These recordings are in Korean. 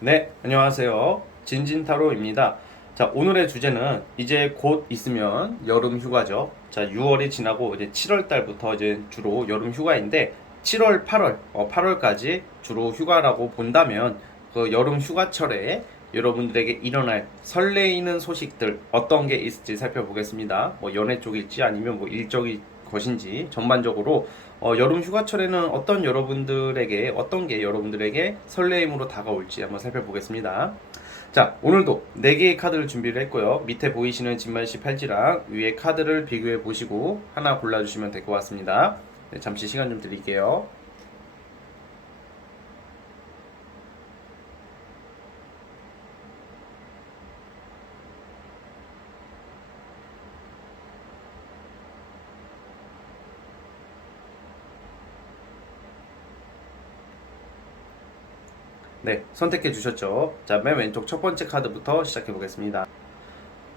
네, 안녕하세요. 진진타로입니다. 자, 오늘의 주제는 이제 곧 있으면 여름 휴가죠. 자, 6월이 지나고 이제 7월 달부터 이제 주로 여름 휴가인데 7월, 8월, 8월까지 주로 휴가라고 본다면 그 여름 휴가철에 여러분들에게 일어날 설레이는 소식들 어떤 게 있을지 살펴보겠습니다. 뭐 연애 쪽일지 아니면 뭐 일적인 것인지 전반적으로 여름 휴가철에는 어떤 게 여러분들에게 설레임으로 다가올지 한번 살펴보겠습니다. 자, 오늘도 4개의 카드를 준비를 했고요. 밑에 보이시는 진말씨 팔찌랑 위에 카드를 비교해 보시고 하나 골라주시면 될 것 같습니다. 네, 잠시 시간 좀 드릴게요. 네, 선택해 주셨죠? 자, 맨 왼쪽 첫 번째 카드부터 시작해 보겠습니다.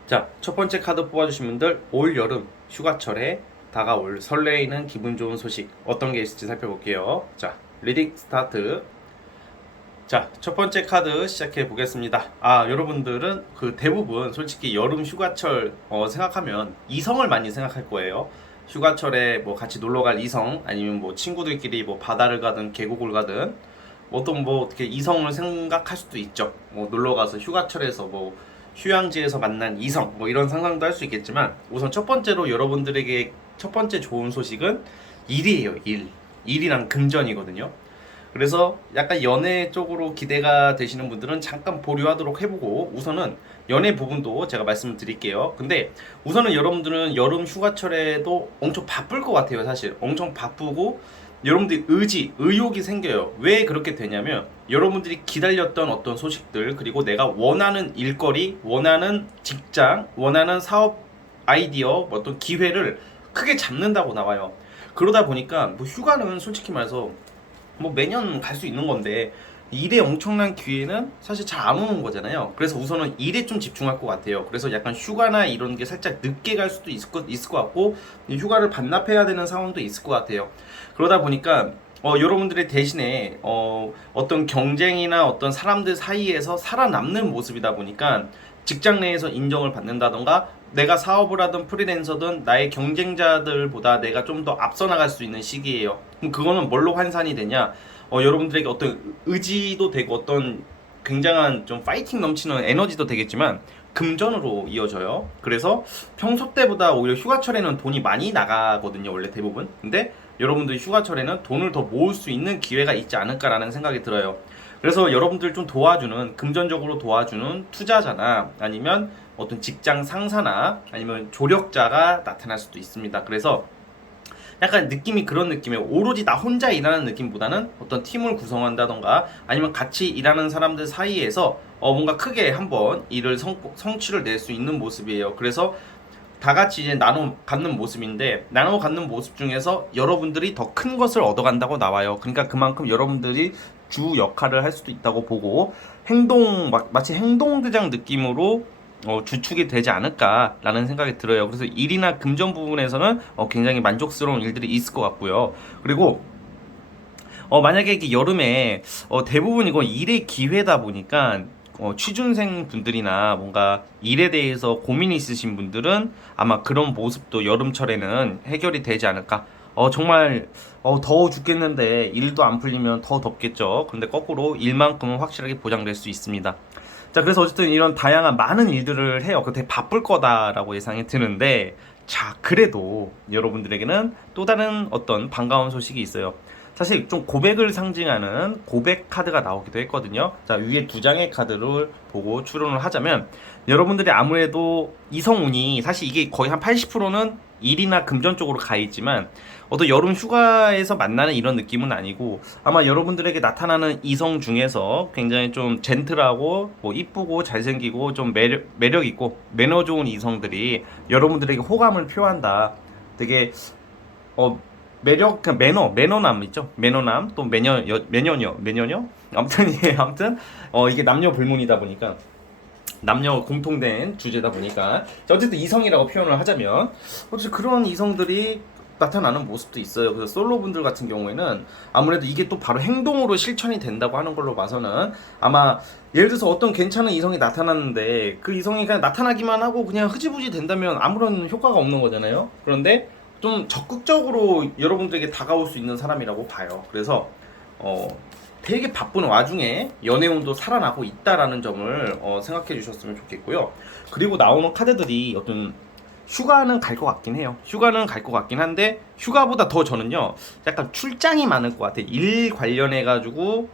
자, 첫 번째 카드 뽑아주신 분들, 올 여름 휴가철에 다가올 설레이는 기분 좋은 소식 어떤 게 있을지 살펴볼게요. 자, 리딩 스타트. 자, 첫 번째 카드 시작해 보겠습니다. 여러분들은 그 대부분 솔직히 여름 휴가철 생각하면 이성을 많이 생각할 거예요. 휴가철에 뭐 같이 놀러 갈 이성, 아니면 뭐 친구들끼리 뭐 바다를 가든 계곡을 가든 어떤 뭐 어떻게 이성을 생각할 수도 있죠. 뭐 놀러 가서 휴가철에서 뭐 휴양지에서 만난 이성 뭐 이런 상상도 할 수 있겠지만, 우선 첫 번째로 여러분들에게 첫 번째 좋은 소식은 일이에요. 일이랑 금전이거든요. 그래서 약간 연애 쪽으로 기대가 되시는 분들은 잠깐 보류하도록 해보고, 우선은 연애 부분도 제가 말씀을 드릴게요. 근데 우선은 여러분들은 여름 휴가철에도 엄청 바쁠 것 같아요. 사실 엄청 바쁘고 여러분들이 의욕이 생겨요. 왜 그렇게 되냐면, 여러분들이 기다렸던 어떤 소식들, 그리고 내가 원하는 일거리, 원하는 직장, 원하는 사업 아이디어, 뭐 어떤 기회를 크게 잡는다고 나와요. 그러다 보니까 뭐 휴가는 솔직히 말해서 뭐 매년 갈 수 있는 건데, 일에 엄청난 기회는 사실 잘 안 오는 거잖아요. 그래서 우선은 일에 좀 집중할 것 같아요. 그래서 약간 휴가나 이런 게 살짝 늦게 갈 수도 있을 것 같고, 휴가를 반납해야 되는 상황도 있을 것 같아요. 그러다 보니까 여러분들의 대신에 어떤 경쟁이나 어떤 사람들 사이에서 살아남는 모습이다 보니까 직장 내에서 인정을 받는다던가, 내가 사업을 하든 프리랜서든 나의 경쟁자들보다 내가 좀 더 앞서 나갈 수 있는 시기예요. 그럼 그거는 뭘로 환산이 되냐? 여러분들에게 어떤 의지도 되고 어떤 굉장한 좀 파이팅 넘치는 에너지도 되겠지만 금전으로 이어져요. 그래서 평소 때보다 오히려 휴가철에는 돈이 많이 나가거든요, 원래 대부분. 근데 여러분들 휴가철에는 돈을 더 모을 수 있는 기회가 있지 않을까라는 생각이 들어요. 그래서 여러분들 좀 도와주는, 금전적으로 도와주는 투자자나 아니면 어떤 직장 상사나 아니면 조력자가 나타날 수도 있습니다. 그래서 약간 느낌이 그런 느낌이에요. 오로지 나 혼자 일하는 느낌보다는 어떤 팀을 구성한다던가 아니면 같이 일하는 사람들 사이에서 뭔가 크게 한번 일을 성취를 낼 수 있는 모습이에요. 그래서 다 같이 이제 나눠 갖는 모습인데, 나눠 갖는 모습 중에서 여러분들이 더 큰 것을 얻어간다고 나와요. 그러니까 그만큼 여러분들이 주 역할을 할 수도 있다고 보고, 마치 행동대장 느낌으로 주축이 되지 않을까라는 생각이 들어요. 그래서 일이나 금전 부분에서는 굉장히 만족스러운 일들이 있을 것 같고요. 그리고 만약에 이게 여름에 대부분 이거 일의 기회다 보니까 취준생 분들이나 뭔가 일에 대해서 고민이 있으신 분들은 아마 그런 모습도 여름철에는 해결이 되지 않을까. 정말 더워 죽겠는데 일도 안 풀리면 더 덥겠죠. 그런데 거꾸로 일만큼은 확실하게 보장될 수 있습니다. 자, 그래서 어쨌든 이런 다양한 많은 일들을 해요. 그 되게 바쁠 거다라고 예상이 드는데, 자, 그래도 여러분들에게는 또 다른 어떤 반가운 소식이 있어요. 사실 좀 고백을 상징하는 고백 카드가 나오기도 했거든요. 자, 위에 두 장의 카드를 보고 추론을 하자면, 여러분들이 아무래도 이성운이 사실 이게 거의 한 80%는 일이나 금전 쪽으로 가 있지만, 어떤 여름 휴가에서 만나는 이런 느낌은 아니고, 아마 여러분들에게 나타나는 이성 중에서 굉장히 좀 젠틀하고 뭐 이쁘고 잘생기고 좀 매력 있고 매너 좋은 이성들이 여러분들에게 호감을 표한다. 되게 어 매력, 그냥 매너남 있죠. 매너남, 또 매년요. 아무튼 예, 아무튼 이게 남녀 불문이다 보니까, 남녀 공통된 주제다 보니까, 자, 어쨌든 이성이라고 표현을 하자면, 어쨌든 그런 이성들이 나타나는 모습도 있어요. 그래서 솔로분들 같은 경우에는 아무래도 이게 또 바로 행동으로 실천이 된다고 하는 걸로 봐서는 아마 예를 들어서 어떤 괜찮은 이성이 나타났는데 그 이성이 그냥 나타나기만 하고 그냥 흐지부지 된다면 아무런 효과가 없는 거잖아요. 그런데 좀 적극적으로 여러분들에게 다가올 수 있는 사람이라고 봐요. 그래서 되게 바쁜 와중에 연애운도 살아나고 있다라는 점을 생각해 주셨으면 좋겠고요. 그리고 나오는 카드들이 어떤 휴가는 갈 것 같긴 해요. 휴가는 갈 것 같긴 한데 휴가보다 더 저는요 약간 출장이 많을 것 같아요. 일 관련해 가지고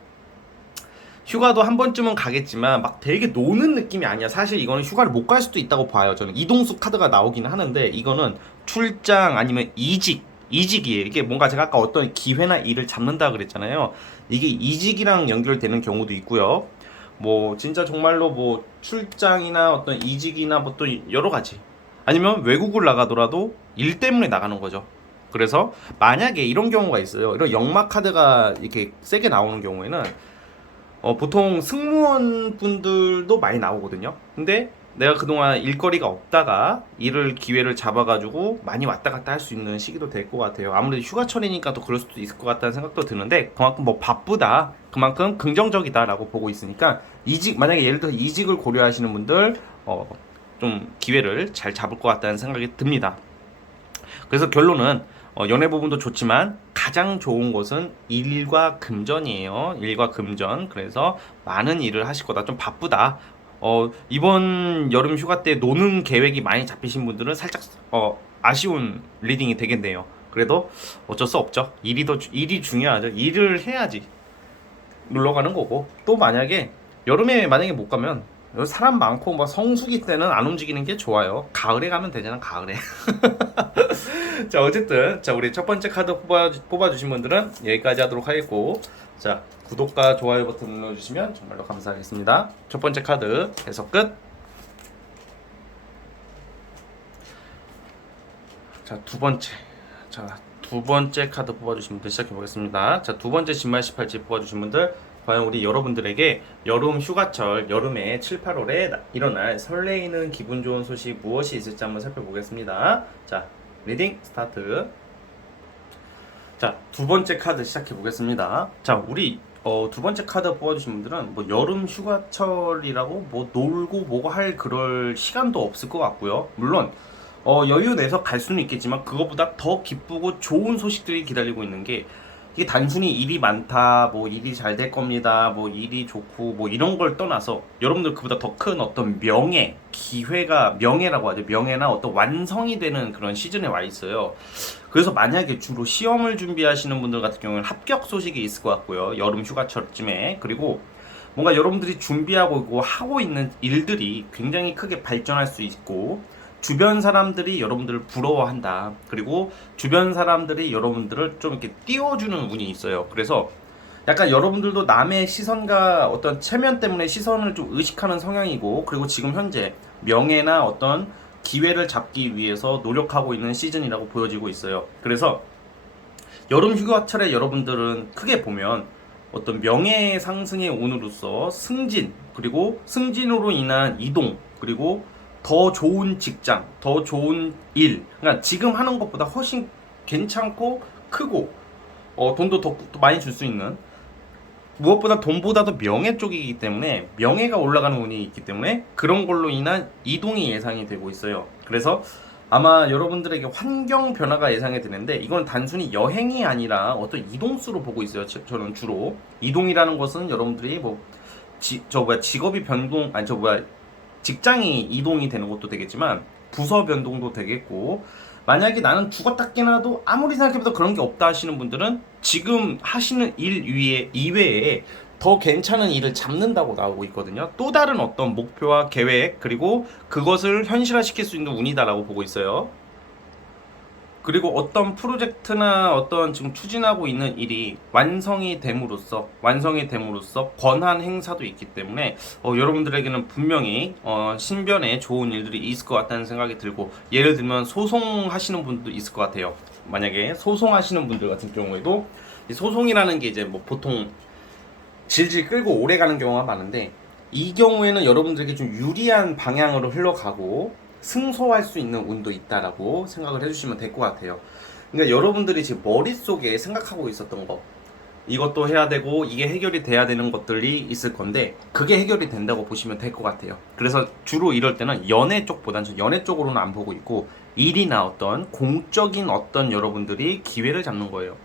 휴가도 한 번쯤은 가겠지만 막 되게 노는 느낌이 아니야. 사실 이거는 휴가를 못 갈 수도 있다고 봐요. 저는 이동수 카드가 나오기는 하는데 이거는 출장 아니면 이직이에요. 이게 뭔가 제가 아까 어떤 기회나 일을 잡는다 그랬잖아요. 이게 이직이랑 연결되는 경우도 있고요. 뭐 진짜 정말로 뭐 출장이나 어떤 이직이나 뭐 또 여러 가지 아니면 외국을 나가더라도 일 때문에 나가는 거죠. 그래서 만약에 이런 경우가 있어요. 이런 역마 카드가 이렇게 세게 나오는 경우에는 보통 승무원 분들도 많이 나오거든요. 근데 내가 그동안 일거리가 없다가 일을 기회를 잡아가지고 많이 왔다 갔다 할 수 있는 시기도 될 것 같아요. 아무래도 휴가철이니까 또 그럴 수도 있을 것 같다는 생각도 드는데 그만큼 뭐 바쁘다, 그만큼 긍정적이다라고 보고 있으니까 만약에 예를 들어 이직을 고려하시는 분들 좀 기회를 잘 잡을 것 같다는 생각이 듭니다. 그래서 결론은 연애 부분도 좋지만 가장 좋은 것은 일과 금전이에요. 일과 금전. 그래서 많은 일을 하실 거다. 좀 바쁘다. 이번 여름 휴가 때 노는 계획이 많이 잡히신 분들은 살짝 아쉬운 리딩이 되겠네요. 그래도 어쩔 수 없죠. 일이 중요하죠. 일을 해야지 놀러 가는 거고. 또 만약에 여름에 만약에 못 가면 사람 많고 뭐 성수기 때는 안 움직이는 게 좋아요. 가을에 가면 되잖아. 가을에. 자, 어쨌든 자 우리 첫 번째 카드 뽑아주신 분들은 여기까지 하도록 하겠고, 자 구독과 좋아요 버튼 눌러주시면 정말로 감사하겠습니다. 첫 번째 카드 해석 끝. 자 두 번째 카드 뽑아주신 분들 시작해 보겠습니다. 자, 두 번째 진말 18지 뽑아주신 분들, 과연 우리 여러분들에게 여름 휴가철, 여름에 7, 8월에 일어날 설레이는 기분 좋은 소식 무엇이 있을지 한번 살펴보겠습니다. 자, 리딩 스타트. 자, 두 번째 카드 시작해 보겠습니다. 자, 우리 두 번째 카드 뽑아주신 분들은 뭐 여름 휴가철이라고 뭐 놀고 뭐고 할 그럴 시간도 없을 것 같고요. 물론 여유 내서 갈 수는 있겠지만 그거보다 더 기쁘고 좋은 소식들이 기다리고 있는 게, 이게 단순히 일이 많다, 뭐 일이 잘 될 겁니다, 뭐 일이 좋고 뭐 이런 걸 떠나서 여러분들 그보다 더 큰 어떤 명예라고 하죠. 명예나 어떤 완성이 되는 그런 시즌에 와 있어요. 그래서 만약에 주로 시험을 준비하시는 분들 같은 경우는 합격 소식이 있을 것 같고요. 여름 휴가철쯤에. 그리고 뭔가 여러분들이 준비하고 있고 하고 있는 일들이 굉장히 크게 발전할 수 있고, 주변 사람들이 여러분들을 부러워한다. 그리고 주변 사람들이 여러분들을 좀 이렇게 띄워주는 운이 있어요. 그래서 약간 여러분들도 남의 시선과 어떤 체면 때문에 시선을 좀 의식하는 성향이고, 그리고 지금 현재 명예나 어떤 기회를 잡기 위해서 노력하고 있는 시즌이라고 보여지고 있어요. 그래서 여름 휴가철에 여러분들은 크게 보면 어떤 명예 상승의 운으로서 승진, 그리고 승진으로 인한 이동, 그리고 더 좋은 직장, 더 좋은 일, 그러니까 지금 하는 것보다 훨씬 괜찮고 크고 돈도 더 많이 줄 수 있는, 무엇보다 돈보다도 명예 쪽이기 때문에 명예가 올라가는 운이 있기 때문에 그런 걸로 인한 이동이 예상이 되고 있어요. 그래서 아마 여러분들에게 환경 변화가 예상이 되는데, 이건 단순히 여행이 아니라 어떤 이동수로 보고 있어요. 저는 주로 이동이라는 것은 여러분들이 뭐 직업이 변동, 직장이 이동이 되는 것도 되겠지만 부서 변동도 되겠고, 만약에 나는 죽었다 깨나도 아무리 생각해봐도 그런 게 없다 하시는 분들은 지금 하시는 일 이외에 더 괜찮은 일을 잡는다고 나오고 있거든요. 또 다른 어떤 목표와 계획, 그리고 그것을 현실화시킬 수 있는 운이다라고 보고 있어요. 그리고 어떤 프로젝트나 어떤 지금 추진하고 있는 일이 완성이 됨으로써 권한 행사도 있기 때문에 여러분들에게는 분명히 신변에 좋은 일들이 있을 것 같다는 생각이 들고, 예를 들면 소송하시는 분도 있을 것 같아요. 만약에 소송하시는 분들 같은 경우에도 이 소송이라는 게 이제 뭐 보통 질질 끌고 오래 가는 경우가 많은데, 이 경우에는 여러분들에게 좀 유리한 방향으로 흘러가고 승소할 수 있는 운도 있다라고 생각을 해주시면 될 것 같아요. 그러니까 여러분들이 지금 머릿속에 생각하고 있었던 거, 이것도 해야 되고 이게 해결이 돼야 되는 것들이 있을 건데 그게 해결이 된다고 보시면 될 것 같아요. 그래서 주로 이럴 때는 연애 쪽보다는 연애 쪽으로는 안 보고 있고 일이나 어떤 공적인 어떤 여러분들이 기회를 잡는 거예요.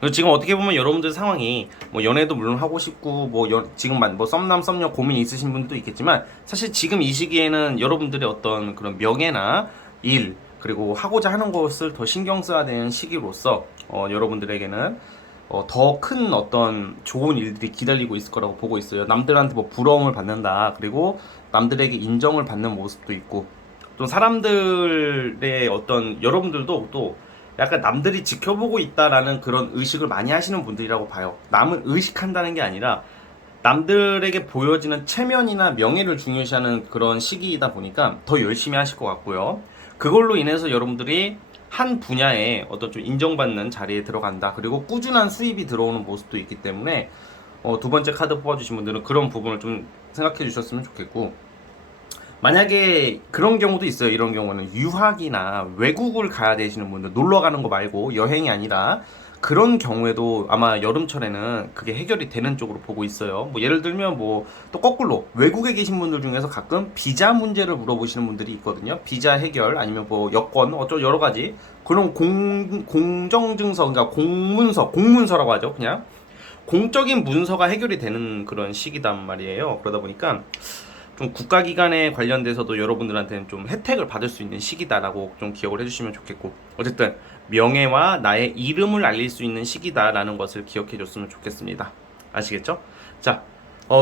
그래서 지금 어떻게 보면 여러분들 상황이 뭐 연애도 물론 하고 싶고 뭐 지금 뭐 썸남 썸녀 고민이 있으신 분들도 있겠지만 사실 지금 이 시기에는 여러분들의 어떤 그런 명예나 일 그리고 하고자 하는 것을 더 신경 써야 되는 시기로서 여러분들에게는 더 큰 어떤 좋은 일들이 기다리고 있을 거라고 보고 있어요. 남들한테 뭐 부러움을 받는다. 그리고 남들에게 인정을 받는 모습도 있고 좀 사람들의 어떤 여러분들도 또 약간 남들이 지켜보고 있다라는 그런 의식을 많이 하시는 분들이라고 봐요. 남을 의식한다는 게 아니라 남들에게 보여지는 체면이나 명예를 중요시하는 그런 시기이다 보니까 더 열심히 하실 것 같고요. 그걸로 인해서 여러분들이 한 분야에 어떤 좀 인정받는 자리에 들어간다. 그리고 꾸준한 수입이 들어오는 모습도 있기 때문에 두 번째 카드 뽑아주신 분들은 그런 부분을 좀 생각해 주셨으면 좋겠고, 만약에 그런 경우도 있어요. 이런 경우는 유학이나 외국을 가야 되시는 분들, 놀러 가는 거 말고 여행이 아니라 그런 경우에도 아마 여름철에는 그게 해결이 되는 쪽으로 보고 있어요. 뭐 예를 들면 뭐 또 거꾸로 외국에 계신 분들 중에서 가끔 비자 문제를 물어보시는 분들이 있거든요. 비자 해결 아니면 뭐 여권 어쩌 여러 가지 그런 공정증서, 그러니까 공문서라고 하죠. 그냥 공적인 문서가 해결이 되는 그런 시기단 말이에요. 그러다 보니까 좀 국가기관에 관련돼서도 여러분들한테는 좀 혜택을 받을 수 있는 시기다라고 좀 기억을 해주시면 좋겠고, 어쨌든 명예와 나의 이름을 알릴 수 있는 시기다라는 것을 기억해 줬으면 좋겠습니다. 아시겠죠? 자,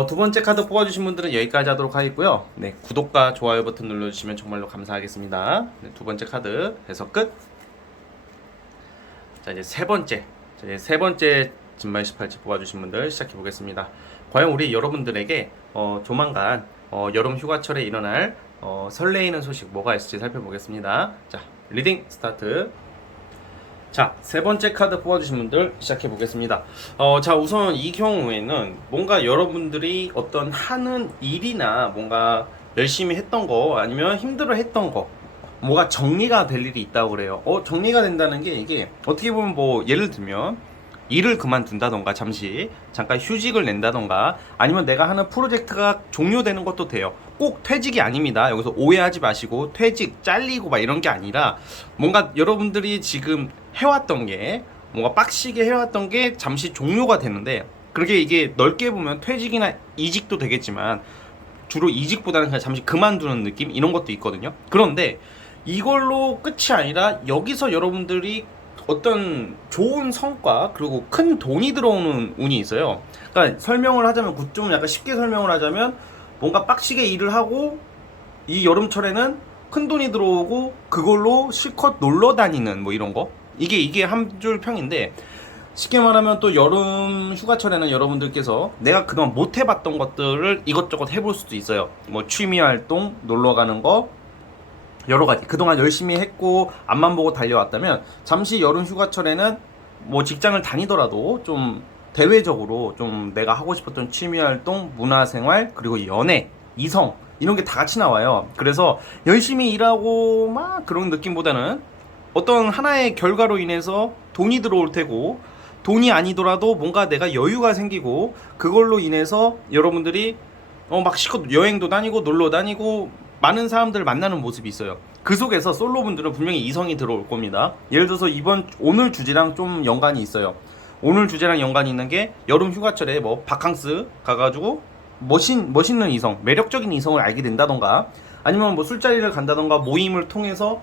두 번째 카드 뽑아주신 분들은 여기까지 하도록 하겠고요. 네, 구독과 좋아요 버튼 눌러주시면 정말로 감사하겠습니다. 네, 두 번째 카드 해석 끝. 자, 이제 세 번째 진말 18지 뽑아주신 분들 시작해 보겠습니다. 과연 우리 여러분들에게 조만간 여름 휴가철에 일어날 설레이는 소식 뭐가 있을지 살펴보겠습니다. 자, 리딩 스타트. 자, 세 번째 카드 뽑아주신 분들 시작해 보겠습니다. 자, 우선 이 경우에는 뭔가 여러분들이 어떤 하는 일이나 뭔가 열심히 했던 거 아니면 힘들어 했던 거 뭐가 정리가 될 일이 있다고 그래요. 정리가 된다는 게 이게 어떻게 보면 뭐 예를 들면 일을 그만둔다던가 잠깐 휴직을 낸다던가 아니면 내가 하는 프로젝트가 종료되는 것도 돼요. 꼭 퇴직이 아닙니다. 여기서 오해하지 마시고 퇴직, 잘리고 막 이런 게 아니라 뭔가 여러분들이 지금 해왔던 게 뭔가 빡시게 해왔던 게 잠시 종료가 되는데, 그렇게 이게 넓게 보면 퇴직이나 이직도 되겠지만 주로 이직보다는 그냥 잠시 그만두는 느낌 이런 것도 있거든요. 그런데 이걸로 끝이 아니라 여기서 여러분들이 어떤 좋은 성과 그리고 큰 돈이 들어오는 운이 있어요. 그러니까 설명을 하자면 좀 약간 쉽게 설명을 하자면 뭔가 빡시게 일을 하고 이 여름철에는 큰 돈이 들어오고 그걸로 실컷 놀러 다니는 뭐 이런 거, 이게 한 줄 평인데, 쉽게 말하면 또 여름 휴가철에는 여러분들께서 내가 그동안 못 해봤던 것들을 이것저것 해볼 수도 있어요. 뭐 취미 활동, 놀러 가는 거 여러 가지 그동안 열심히 했고 앞만 보고 달려왔다면 잠시 여름 휴가철에는 뭐 직장을 다니더라도 좀 대외적으로 좀 내가 하고 싶었던 취미활동, 문화생활, 그리고 연애, 이성 이런 게 다 같이 나와요. 그래서 열심히 일하고 막 그런 느낌보다는 어떤 하나의 결과로 인해서 돈이 들어올 테고, 돈이 아니더라도 뭔가 내가 여유가 생기고 그걸로 인해서 여러분들이 막 실컷 여행도 다니고 놀러 다니고 많은 사람들을 만나는 모습이 있어요. 그 속에서 솔로분들은 분명히 이성이 들어올 겁니다. 예를 들어서 오늘 주제랑 좀 연관이 있어요. 오늘 주제랑 연관이 있는 게 여름 휴가철에 뭐 바캉스 가가지고 멋있는 이성, 매력적인 이성을 알게 된다던가 아니면 뭐 술자리를 간다던가 모임을 통해서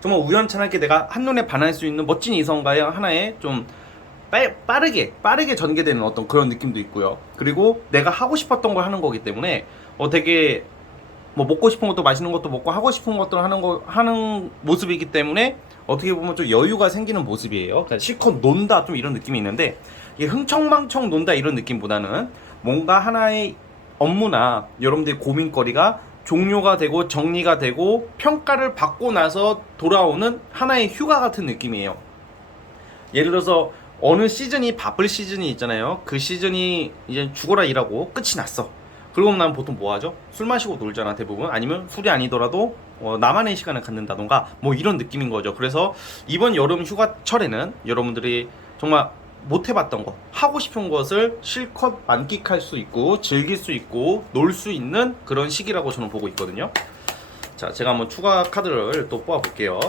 정말 우연찮게 내가 한눈에 반할 수 있는 멋진 이성과의 하나의 좀 빠르게 전개되는 어떤 그런 느낌도 있고요. 그리고 내가 하고 싶었던 걸 하는 거기 때문에 되게 뭐 먹고 싶은 것도 맛있는 것도 먹고 하고 싶은 것들 하는 모습이기 때문에 어떻게 보면 좀 여유가 생기는 모습이에요. 그러니까 실컷 논다 좀 이런 느낌이 있는데, 이게 흥청망청 논다 이런 느낌보다는 뭔가 하나의 업무나 여러분들의 고민거리가 종료가 되고 정리가 되고 평가를 받고 나서 돌아오는 하나의 휴가 같은 느낌이에요. 예를 들어서 어느 시즌이 바쁠 시즌이 있잖아요. 그 시즌이 이제 죽어라 일하고 끝이 났어. 그러고 나면 보통 뭐 하죠? 술 마시고 놀잖아, 대부분. 아니면 술이 아니더라도 나만의 시간을 갖는다던가 뭐 이런 느낌인 거죠. 그래서 이번 여름 휴가철에는 여러분들이 정말 못 해봤던 거, 하고 싶은 것을 실컷 만끽할 수 있고 즐길 수 있고 놀 수 있는 그런 시기라고 저는 보고 있거든요. 자, 제가 한번 추가 카드를 또 뽑아 볼게요.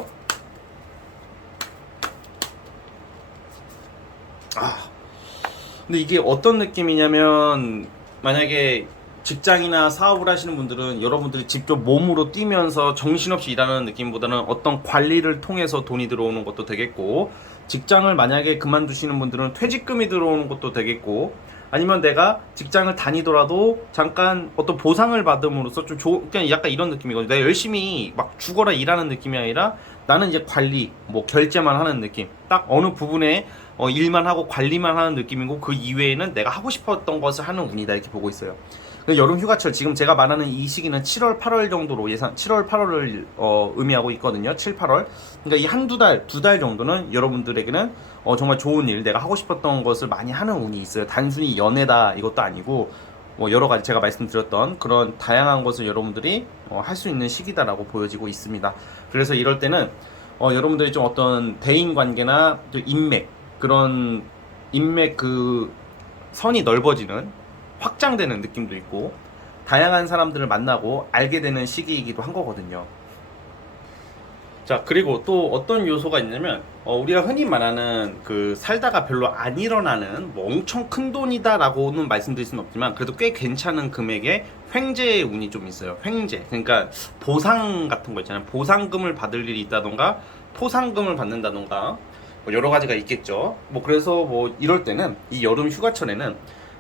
근데 이게 어떤 느낌이냐면, 만약에 직장이나 사업을 하시는 분들은 여러분들이 직접 몸으로 뛰면서 정신없이 일하는 느낌보다는 어떤 관리를 통해서 돈이 들어오는 것도 되겠고, 직장을 만약에 그만두시는 분들은 퇴직금이 들어오는 것도 되겠고, 아니면 내가 직장을 다니더라도 잠깐 어떤 보상을 받음으로써 좀 그냥 약간 이런 느낌이거든요. 내가 열심히 막 죽어라 일하는 느낌이 아니라 나는 이제 관리, 뭐 결제만 하는 느낌, 딱 어느 부분에 일만 하고 관리만 하는 느낌이고, 그 이외에는 내가 하고 싶었던 것을 하는 운이다, 이렇게 보고 있어요. 여름 휴가철, 지금 제가 말하는 이 시기는 7월 8월 정도로 7월 8월을 의미하고 있거든요. 7, 8월. 그러니까 이 한두 달, 두 달 정도는 여러분들에게는 정말 좋은 일, 내가 하고 싶었던 것을 많이 하는 운이 있어요. 단순히 연애다 이것도 아니고, 뭐 여러 가지 제가 말씀드렸던 그런 다양한 것을 여러분들이 할 수 있는 시기다라고 보여지고 있습니다. 그래서 이럴 때는 여러분들이 좀 어떤 대인 관계나 또 인맥, 그런 인맥 그 선이 넓어지는, 확장되는 느낌도 있고, 다양한 사람들을 만나고 알게 되는 시기이기도 한 거거든요. 자, 그리고 또 어떤 요소가 있냐면, 우리가 흔히 말하는 그 살다가 별로 안 일어나는 뭐 엄청 큰 돈이다라고는 말씀드릴 수는 없지만, 그래도 꽤 괜찮은 금액의 횡재 운이 좀 있어요. 횡재. 그러니까 보상 같은 거 있잖아요. 보상금을 받을 일이 있다던가 포상금을 받는다던가 뭐 여러 가지가 있겠죠. 뭐 그래서 뭐 이럴 때는, 이 여름 휴가철에는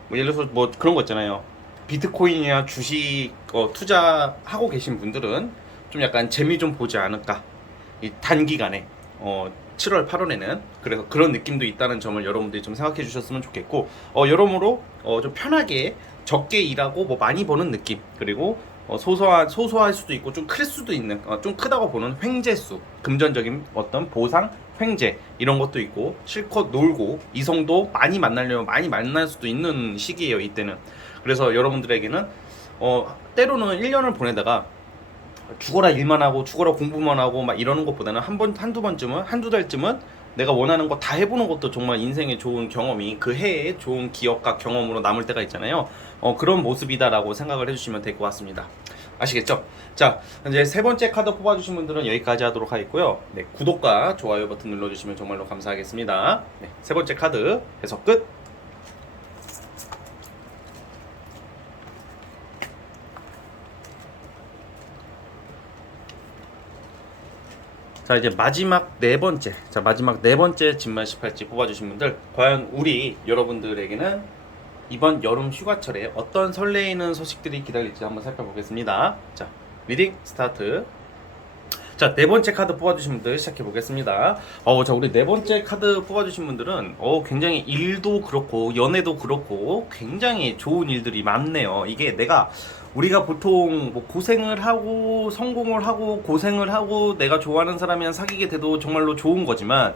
뭐 예를 들어서 뭐 그런 거 있잖아요. 비트코인이나 주식 투자하고 계신 분들은 좀 약간 재미 좀 보지 않을까, 이 단기간에 7월 8월에는. 그래서 그런 느낌도 있다는 점을 여러분들이 좀 생각해 주셨으면 좋겠고, 여러모로 좀 편하게 적게 일하고 뭐 많이 버는 느낌, 그리고 소소할 수도 있고 좀 클 수도 있는, 좀 크다고 보는 횡재수, 금전적인 어떤 보상, 횡재 이런 것도 있고, 실컷 놀고 이성도 많이 만나려면 많이 만날 수도 있는 시기예요, 이때는. 그래서 여러분들에게는 때로는 1년을 보내다가 죽어라 일만 하고 죽어라 공부만 하고 막 이러는 것보다는 한두 번쯤은, 한두 달쯤은 내가 원하는 거 다 해보는 것도 정말 인생의 좋은 경험이, 그 해의 좋은 기억과 경험으로 남을 때가 있잖아요. 그런 모습이다라고 생각을 해주시면 될 것 같습니다. 아시겠죠? 자, 이제 세 번째 카드 뽑아주신 분들은 여기까지 하도록 하겠고요. 네, 구독과 좋아요 버튼 눌러주시면 정말로 감사하겠습니다. 네, 세 번째 카드 해석 끝. 자, 이제 마지막 네 번째 진말 18지 뽑아주신 분들, 과연 우리 여러분들에게는 이번 여름 휴가철에 어떤 설레이는 소식들이 기다릴지 한번 살펴보겠습니다. 자, 리딩 스타트. 자, 네 번째 카드 뽑아주신 분들 시작해 보겠습니다. 자, 우리 네 번째 카드 뽑아주신 분들은 굉장히 일도 그렇고 연애도 그렇고 굉장히 좋은 일들이 많네요. 이게 우리가 보통 뭐 고생을 하고 성공을 하고 고생을 하고 내가 좋아하는 사람이랑 사귀게 돼도 정말로 좋은 거지만,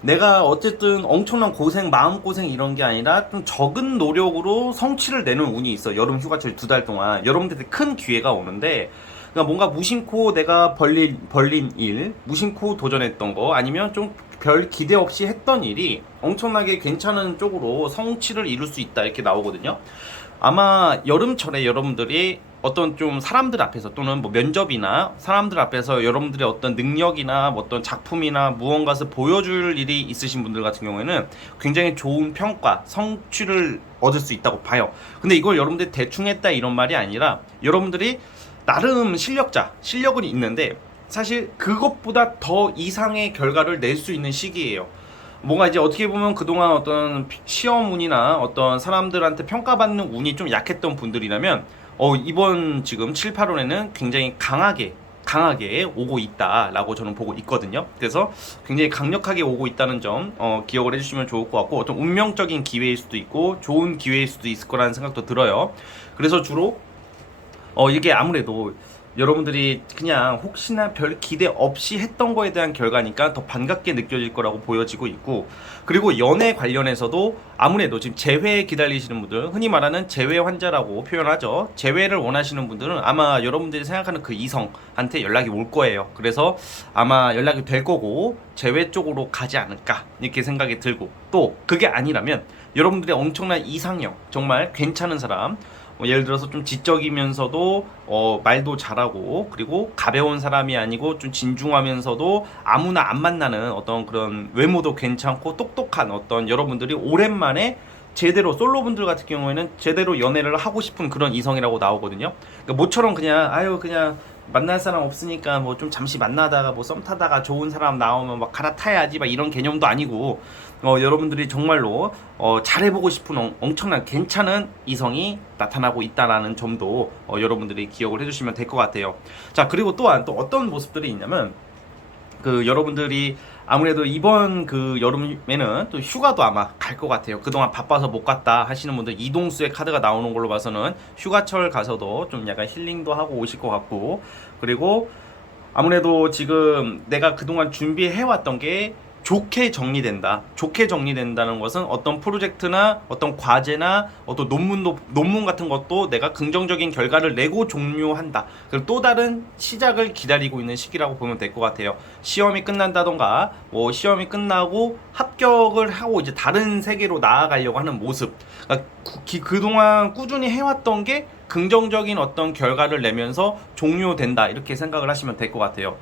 내가 어쨌든 엄청난 고생, 마음고생 이런 게 아니라 좀 적은 노력으로 성취를 내는 운이 있어. 여름 휴가철 두 달 동안 여러분들한테 큰 기회가 오는데, 그러니까 뭔가 무심코 내가 벌린 일, 무심코 도전했던 거, 아니면 좀 별 기대 없이 했던 일이 엄청나게 괜찮은 쪽으로 성취를 이룰 수 있다, 이렇게 나오거든요. 아마 여름철에 여러분들이 어떤 좀 사람들 앞에서, 또는 뭐 면접이나 사람들 앞에서 여러분들의 어떤 능력이나 뭐 어떤 작품이나 무언가를 보여줄 일이 있으신 분들 같은 경우에는 굉장히 좋은 평가, 성취를 얻을 수 있다고 봐요. 근데 이걸 여러분들이 대충 했다 이런 말이 아니라, 여러분들이 나름 실력은 있는데 사실 그것보다 더 이상의 결과를 낼 수 있는 시기예요. 뭔가 이제 어떻게 보면 그동안 어떤 시험 운이나 어떤 사람들한테 평가받는 운이 좀 약했던 분들이라면, 이번 지금 7, 8월에는 굉장히 강하게 오고 있다라고 저는 보고 있거든요. 그래서 굉장히 강력하게 오고 있다는 점 기억을 해주시면 좋을 것 같고, 어떤 운명적인 기회일 수도 있고 좋은 기회일 수도 있을 거라는 생각도 들어요. 그래서 주로 이게 아무래도 여러분들이 그냥 혹시나 별 기대 없이 했던 거에 대한 결과니까 더 반갑게 느껴질 거라고 보여지고 있고, 그리고 연애 관련해서도 아무래도 지금 재회 기다리시는 분들, 흔히 말하는 재회 환자라고 표현하죠. 재회를 원하시는 분들은 아마 여러분들이 생각하는 그 이성한테 연락이 올 거예요. 그래서 아마 연락이 될 거고 재회 쪽으로 가지 않을까 이렇게 생각이 들고, 또 그게 아니라면 여러분들의 엄청난 이상형, 정말 괜찮은 사람, 예를 들어서 좀 지적이면서도 말도 잘하고, 그리고 가벼운 사람이 아니고 좀 진중하면서도 아무나 안 만나는 어떤 그런 외모도 괜찮고 똑똑한 어떤, 여러분들이 오랜만에 제대로 솔로분들 같은 경우에는 제대로 연애를 하고 싶은 그런 이성이라고 나오거든요. 그러니까 모처럼 그냥 아유 그냥 만날 사람 없으니까 뭐 좀 잠시 만나다가 뭐 썸 타다가 좋은 사람 나오면 막 갈아타야지 막 이런 개념도 아니고, 여러분들이 정말로 잘해보고 싶은 엄청난 괜찮은 이성이 나타나고 있다라는 점도 여러분들이 기억을 해주시면 될 것 같아요. 자, 그리고 또한 또 어떤 모습들이 있냐면, 그 여러분들이 아무래도 이번 그 여름에는 또 휴가도 아마 갈 것 같아요. 그동안 바빠서 못 갔다 하시는 분들, 이동수의 카드가 나오는 걸로 봐서는 휴가철 가서도 좀 약간 힐링도 하고 오실 것 같고, 그리고 아무래도 지금 내가 그동안 준비해왔던 게 좋게 정리된다. 좋게 정리된다는 것은 어떤 프로젝트나 어떤 과제나 어떤 논문 같은 것도 내가 긍정적인 결과를 내고 종료한다. 그리고 또 다른 시작을 기다리고 있는 시기라고 보면 될 것 같아요. 시험이 끝난다던가, 뭐 시험이 끝나고 합격을 하고 이제 다른 세계로 나아가려고 하는 모습. 그러니까 그동안 꾸준히 해왔던 게 긍정적인 어떤 결과를 내면서 종료된다. 이렇게 생각을 하시면 될 것 같아요.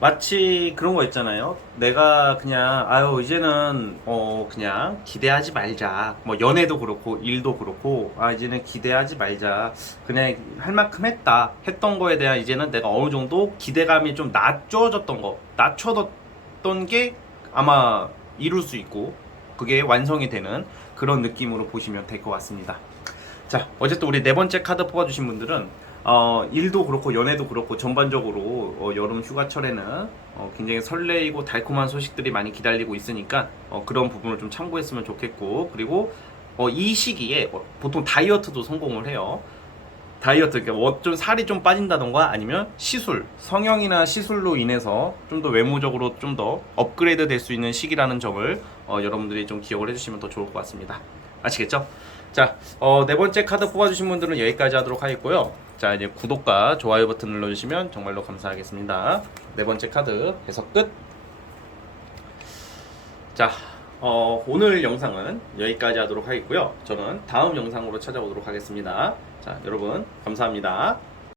마치 그런 거 있잖아요. 내가 그냥 아유 이제는 그냥 기대하지 말자. 뭐 연애도 그렇고 일도 그렇고, 아 이제는 기대하지 말자. 그냥 할 만큼 했던 거에 대한 이제는 내가 어느 정도 기대감이 좀 낮춰졌던 게 아마 이룰 수 있고, 그게 완성이 되는 그런 느낌으로 보시면 될 것 같습니다. 자, 어쨌든 우리 네 번째 카드 뽑아주신 분들은 일도 그렇고 연애도 그렇고 전반적으로 여름 휴가철에는 굉장히 설레이고 달콤한 소식들이 많이 기다리고 있으니까 그런 부분을 좀 참고했으면 좋겠고, 그리고 이 시기에 보통 다이어트도 성공을 해요. 다이어트, 그러니까 좀 살이 좀 빠진다던가 아니면 시술, 성형이나 시술로 인해서 좀 더 외모적으로 좀 더 업그레이드 될 수 있는 시기라는 점을 여러분들이 좀 기억을 해주시면 더 좋을 것 같습니다. 아시겠죠? 자, 네 번째 카드 뽑아주신 분들은 여기까지 하도록 하겠고요. 자, 이제 구독과 좋아요 버튼 눌러주시면 정말로 감사하겠습니다. 네 번째 카드 해석 끝. 자, 오늘 영상은 여기까지 하도록 하겠고요. 저는 다음 영상으로 찾아오도록 하겠습니다. 자, 여러분 감사합니다.